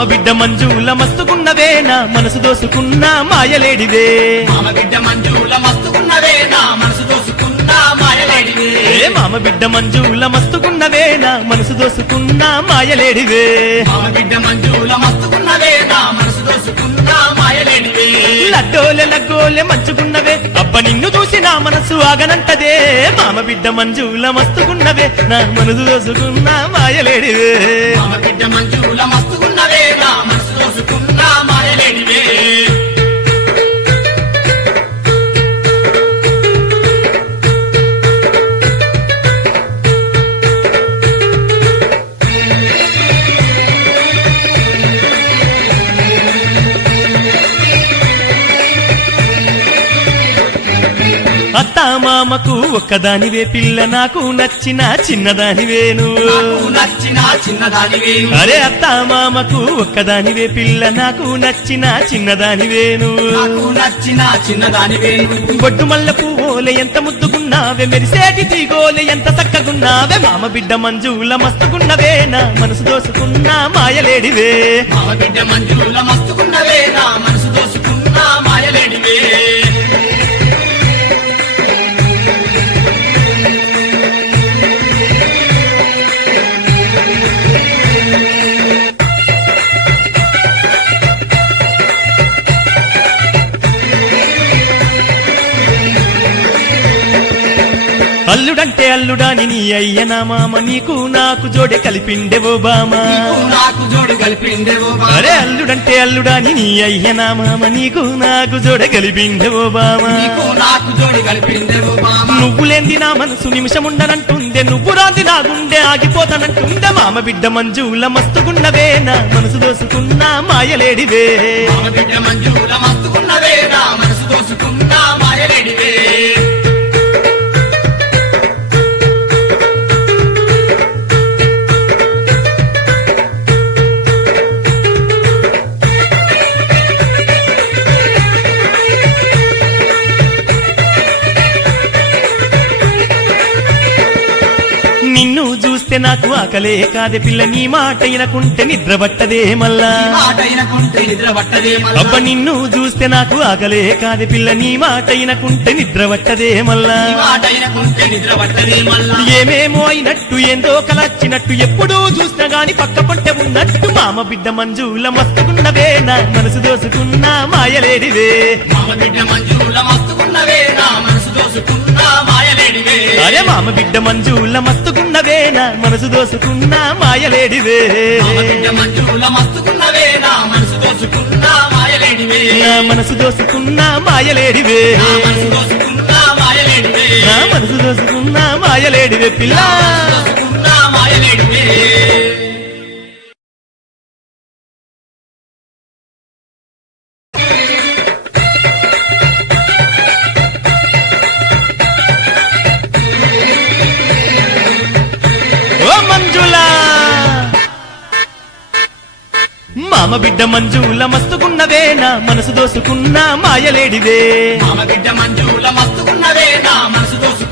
మామ బిడ్డ మంజుల మస్తుకున్నవే నా మనసు దోసుకున్న మాయలేడివే మామ బిడ్డ మంజుల మస్తుకున్నవే నా మనసు దోసుకున్న మాయలేడివే మామ బిడ్డ మంజుల మస్తుకున్నవే నా మనసు దోసుకున్న మాయలేడివే మామ బిడ్డ మంజుల మస్తుకున్నవే నా మనసు దోసుకున్న మాయలేడివే లడ్డోలె లగ్గోలె మంచుకున్నవే అబ్బ నిన్ను చూసి నా మనసు ఆగనంటదే మామ బిడ్డ మంజుల మస్తుకున్నవే నా మనసు దోసుకున్న మాయలేడివే మామ బిడ్డ మంజుల మస్తుకున్నవే నా మనసు దోసుకున్న మాయలేడివే అత్తా మామకు ఒక్కదానివే పిల్ల నాకు నచ్చిన చిన్నదానివేను నచ్చిన చిన్నదానివే అరే అత్తా మామకు ఒక్కదానివే పిల్ల నాకు నచ్చిన చిన్నదానివేను నాకు నచ్చిన చిన్నదానివే బొడ్డు మల్ల పువ్వులే ఎంత ముద్దుగున్నావే మెరిసేటి తీగోలే ఎంత చక్కగున్నావే మామ బిడ్డ మంజుల మస్తుకున్నవే నా మనసు దోసుకున్న మాయలేడివే మామ బిడ్డ మంజుల మస్తుకున్నవే నా మనసు దోసుకున్న మాయలేడివే అల్లుడంటే అల్లుడాని నీ అయ్యనా మామ నీకు నాకు జోడే కలిపిండెవో బామా నాకు జోడు కలిపిండేవో అరే అల్లుడంటే అల్లుడాని నీ అయ్యనా మామ నీకు నాకు జోడే కలిపిండెవో బామా నీకు నాకు జోడు కలిపిండేవో నువ్వు లేంది నా మనసు నిమిషముండనంటుందే నువ్వు రాంది నా గుండె ఆగిపోతానంటుందే మామ బిడ్డ మంజుల మస్తుకున్నవే నా మనసు దోసుకున్న మాయలేడివే మామ బిడ్డ మంజుల మస్తుకున్నవే నా మనసు దోసుకున్న మాయలేడివే నిన్ను చూస్తే నాకు ఆకలే కాదే పిల్ల నీ మాట వినకుంటే నిద్ర పట్టదే మల్లా మాటైనకుంటే నిద్ర పట్టదే అబ్బ నిన్ను చూస్తే నాకు ఆకలే కాదే పిల్ల నీ మాట వినకుంటే నిద్ర పట్టదే మల్లా మాటైనకుంటే నిద్ర పట్టదే మళ్ళా ఏమేమో అయినట్టు ఏందో కలచ్చినట్టు ఎప్పుడూ చూసినా గాని పక్క పొంటె ఉన్నట్టు మామ బిడ్డ మంజుల మస్తుకున్నవే నా మనసు దోసుకున్న మాయలేడివే మామ బిడ్డ మంజుల మస్తుకున్నవే నా మనసు దోసుకున్న మాయలేడివే అరే మామ బిడ్డ మంజుల మస్తుకున్నవే నా మనసు దోసుకున్న మాయలేడివే మామ బిడ్డ మంజుల మస్తుకున్నవే నా మనసు దోసుకున్న మాయలేడివే నా మనసు దోసుకున్న మాయలేడివే నా మనసు దోసుకున్న మాయలేడివే నా మనసు దోసుకున్న మాయలేడివే పిల్ల దోసుకున్న మాయలేడివే ఓ మంజులా మామ బిడ్డ మంజుల మస్తుకున్నవే నా మనసు దోసుకున్న మాయలేడివే మామ బిడ్డ మంజుల మస్తుకున్నవే నా మనసు దోసుకున్న